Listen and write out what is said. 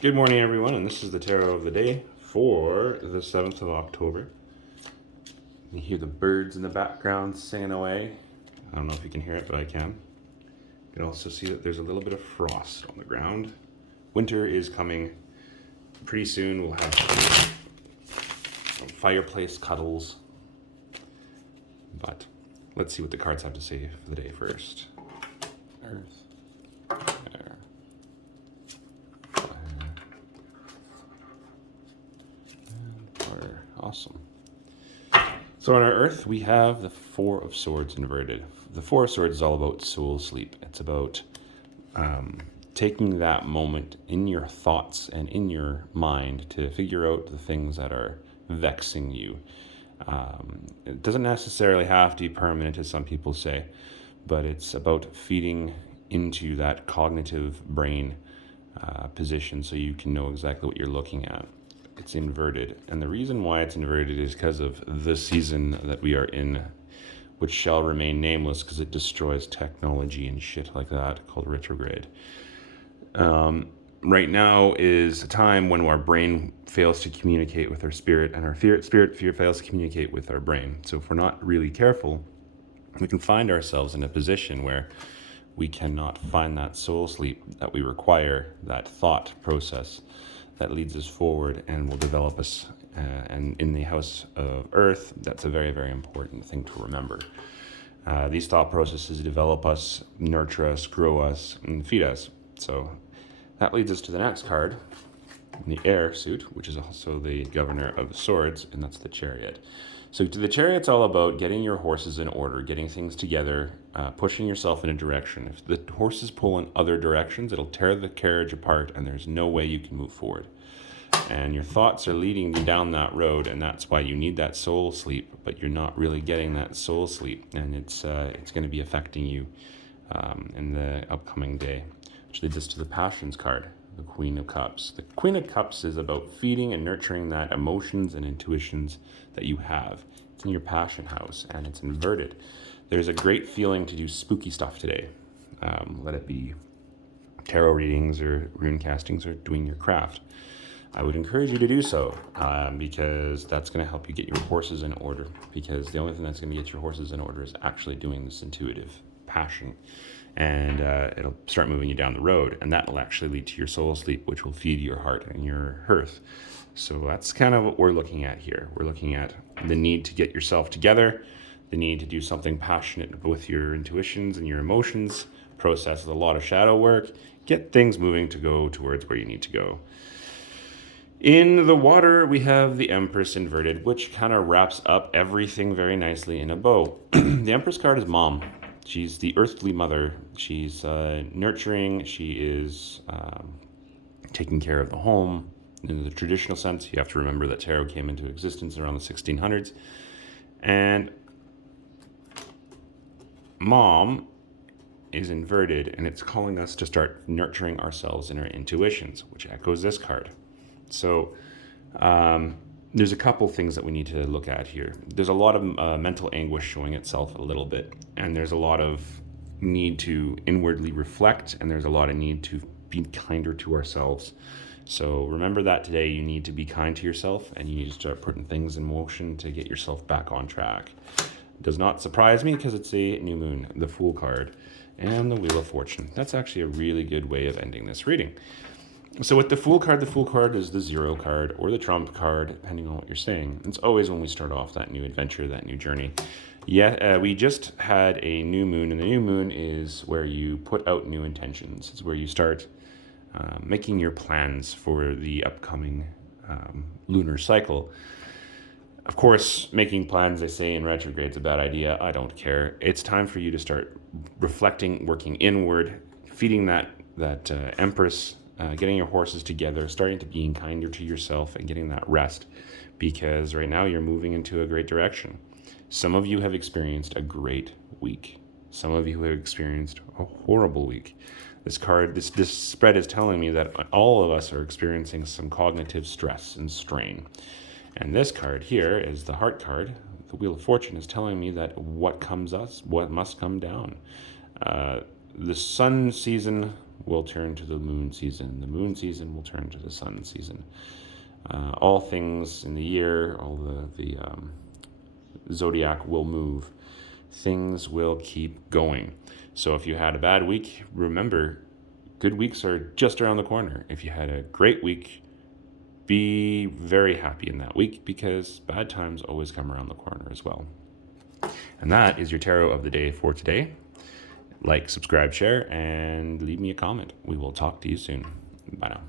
Good morning, everyone, and this is the tarot of the day for the 7th of October. You hear the birds in the background singing away. I don't know if you can hear it, but I can. You can also see that there's a little bit of frost on the ground. Winter is coming pretty soon. We'll have fireplace cuddles. But let's see what the cards have to say for the day first. Earth. Air. Fire. Awesome. So on our Earth, we have the Four of Swords inverted. The Four of Swords is all about soul sleep. It's about taking that moment in your thoughts and in your mind to figure out the things that are vexing you. It doesn't necessarily have to be permanent, as some people say, but it's about feeding into that cognitive brain position so you can know exactly what you're looking at. It's inverted, and the reason why it's inverted is because of the season that we are in, which shall remain nameless because it destroys technology and shit like that, called retrograde. Right now is a time when our brain fails to communicate with our spirit, and our spirit fails to communicate with our brain. So if we're not really careful, we can find ourselves in a position where we cannot find that soul sleep that we require, that thought process that leads us forward and will develop us. And in the house of Earth, that's a very, very important thing to remember. These thought processes develop us, nurture us, grow us, and feed us. So that leads us to the next card, the air suit, which is also the governor of the swords, and that's the chariot. So the chariot's all about getting your horses in order, getting things together, pushing yourself in a direction. If the horses pull in other directions, it'll tear the carriage apart, and there's no way you can move forward. And your thoughts are leading you down that road, and that's why you need that soul sleep, but you're not really getting that soul sleep, and it's going to be affecting you in the upcoming day, which leads us to the Passions card, the Queen of Cups. The Queen of Cups is about feeding and nurturing that emotions and intuitions that you have. It's in your passion house, and it's inverted. There's a great feeling to do spooky stuff today. Let it be tarot readings or rune castings or doing your craft. I would encourage you to do so because that's going to help you get your horses in order, because the only thing that's going to get your horses in order is actually doing this intuitive passion, and it'll start moving you down the road, and that will actually lead to your soul sleep, which will feed your heart and your hearth. So that's kind of what we're looking at here. We're looking at the need to get yourself together, the need to do something passionate with your intuitions and your emotions, process a lot of shadow work, get things moving to go towards where you need to go. In the water, we have the Empress inverted, which kind of wraps up everything very nicely in a bow. The Empress card is mom. She's the earthly mother. She's nurturing. She is taking care of the home. In the traditional sense, you have to remember that tarot came into existence around the 1600s. And mom is inverted, and it's calling us to start nurturing ourselves in our intuitions, which echoes this card. So there's a couple things that we need to look at here. There's a lot of mental anguish showing itself a little bit, and there's a lot of need to inwardly reflect, and there's a lot of need to be kinder to ourselves. So remember that today you need to be kind to yourself, and you need to start putting things in motion to get yourself back on track. It does not surprise me because it's a new moon, the Fool card, and the Wheel of Fortune. That's actually a really good way of ending this reading. So with the Fool card is the Zero card or the Trump card, depending on what you're saying. It's always when we start off that new adventure, that new journey. Yeah, we just had a new moon, and the new moon is where you put out new intentions. It's where you start making your plans for the upcoming lunar cycle. Of course, making plans, they say in retrograde, is a bad idea. I don't care. It's time for you to start reflecting, working inward, feeding that Empress, getting your horses together, starting to being kinder to yourself, and getting that rest, because right now you're moving into a great direction. Some of you have experienced a great week. Some of you have experienced a horrible week. This spread is telling me that all of us are experiencing some cognitive stress and strain. And this card here is the Heart card. The Wheel of Fortune is telling me that what must come down. the sun season will turn to the moon season. The moon season will turn to the sun season. All things in the year, all the zodiac will move. Things will keep going. So if you had a bad week, remember, good weeks are just around the corner. If you had a great week, be very happy in that week, because bad times always come around the corner as well. And that is your tarot of the day for today. Like, subscribe, share, and leave me a comment. We will talk to you soon. Bye now.